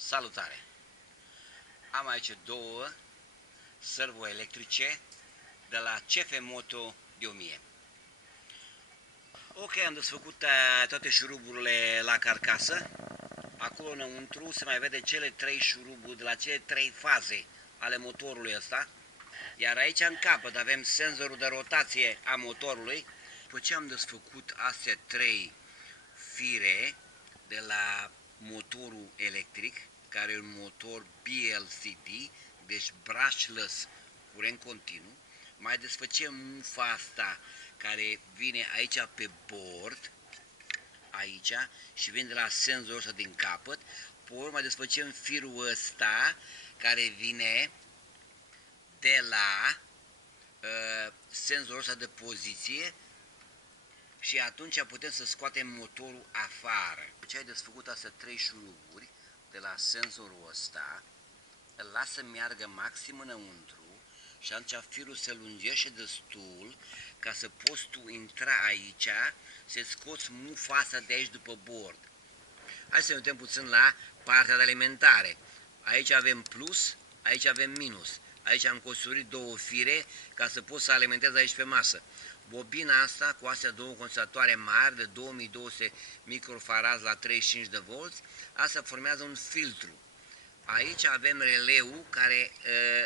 Salutare! Am aici două servoelectrice de la CF Moto de 1000. Ok, am desfăcut toate șuruburile la carcasă. Acolo înăuntru se mai vede cele trei șuruburi de la cele trei faze ale motorului ăsta. Iar aici în capăt avem senzorul de rotație a motorului. După ce am desfăcut astea trei fire de la motorul electric, care e un motor BLCD, deci brushless, curent continuu, mai desfăcem mufa asta care vine aici pe bord, aici, și vine de la senzorul ăsta din capăt, pe urmă mai desfăcem firul ăsta care vine de la senzorul ăsta de poziție și atunci putem să scoatem motorul afară. Deci ai desfăcut astea trei șuruburi de la senzorul ăsta, îl lasă meargă maxim înăuntru și atunci firul se lungește destul ca să poți tu intra aici, să scoți mufa asta de aici după bord. Hai să ne uităm puțin la partea de alimentare. Aici avem plus, aici avem minus. Aici am construit două fire ca să pot să alimentez aici pe masă. Bobina asta cu astea două condensatoare mari de 2200 microfarads la 35 de volți, asta formează un filtru. Aici avem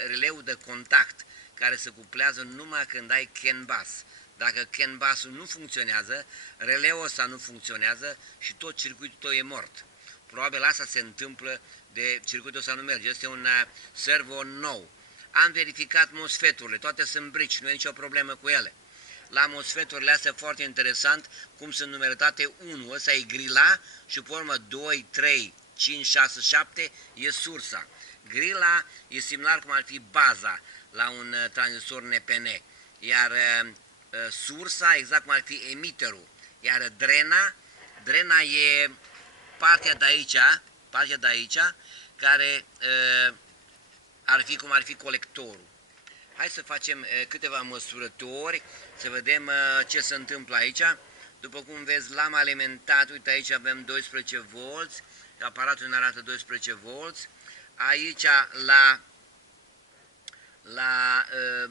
releul de contact care se cuplează numai când ai CAN bus. Dacă CAN bus-ul nu funcționează, releul ăsta nu funcționează și tot circuitul tău e mort. Probabil asta se întâmplă de circuitul ăsta nu merge. Este un servo nou. Am verificat MOSFET-urile, toate sunt brici, nu e nicio problemă cu ele. La MOSFET-urile astea foarte interesant cum sunt numerate 1, ăsta e grila și pe urmă 2, 3, 5, 6, 7 e sursa. Grila e similar cum ar fi baza la un tranzistor NPN, iar sursa exact cum ar fi emiterul, iar drena e partea de aici care ar fi cum ar fi colectorul. Hai să facem câteva măsurători, să vedem ce se întâmplă aici. După cum vezi, l-am alimentat, uite aici avem 12 volți, aparatul ne arată 12 volți. Aici la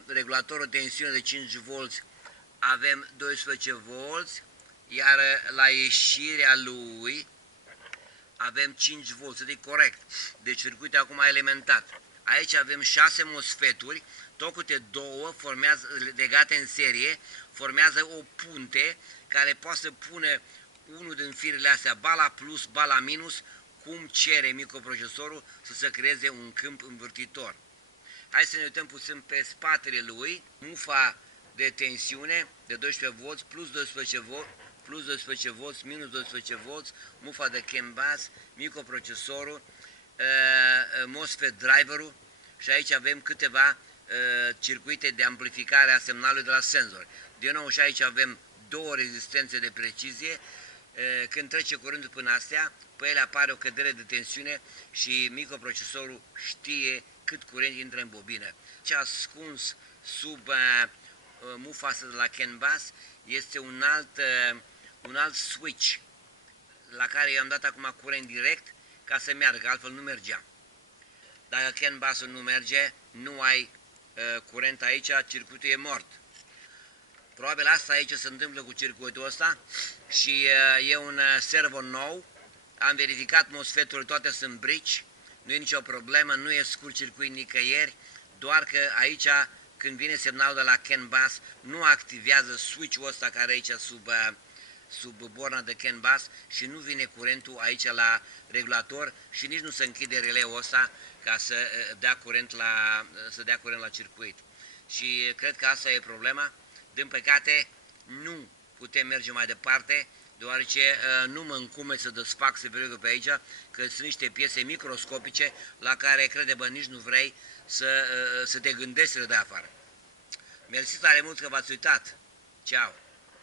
regulatorul de tensiune de 5 volți avem 12 volți, iar la ieșirea lui avem 5 volți, e corect. Deci circuitul acum alimentat. Aici avem 6 MOSFET-uri, tot câte două formează, legate în serie, formează o punte care poate să pune unul din firele astea, ba la plus, ba la minus, cum cere microprocesorul să se creeze un câmp învârtitor. Hai să ne uităm puțin pe spatele lui, mufa de tensiune de 12 volți, plus 12 volți, plus 12 volți, minus 12 volți, mufa de CAN bus, microprocesorul, MOSFET driverul și aici avem câteva circuite de amplificare a semnalului de la senzor. Din nou și aici avem două rezistențe de precizie. Când trece curentul până astea, pe ele apare o cădere de tensiune și microprocesorul știe cât curent intră în bobină. Ce ascuns sub mufa asta de la CAN bus este un alt switch la care i-am dat acum curent direct ca să meargă, altfel nu mergea. Dacă CAN bus-ul nu merge, nu ai curent aici, circuitul e mort. Probabil asta aici se întâmplă cu circuitul ăsta și e un servo nou. Am verificat MOSFET-urile, toate sunt brici, nu e nicio problemă, nu e scurt circuit nicăieri, doar că aici când vine semnalul de la CAN bus nu activează switch-ul ăsta care e aici sub borna de CAN bus și nu vine curentul aici la regulator și nici nu se închide releul ăsta ca să dea curent la circuit. Și cred că asta e problema. Din păcate nu putem merge mai departe, deoarece nu mă încumet să desfac severul pe aici, că sunt niște piese microscopice la care, crede-mă, nici nu vrei să te gândești să le dai afară. Mersi tare mult că v-ați uitat. Ceau!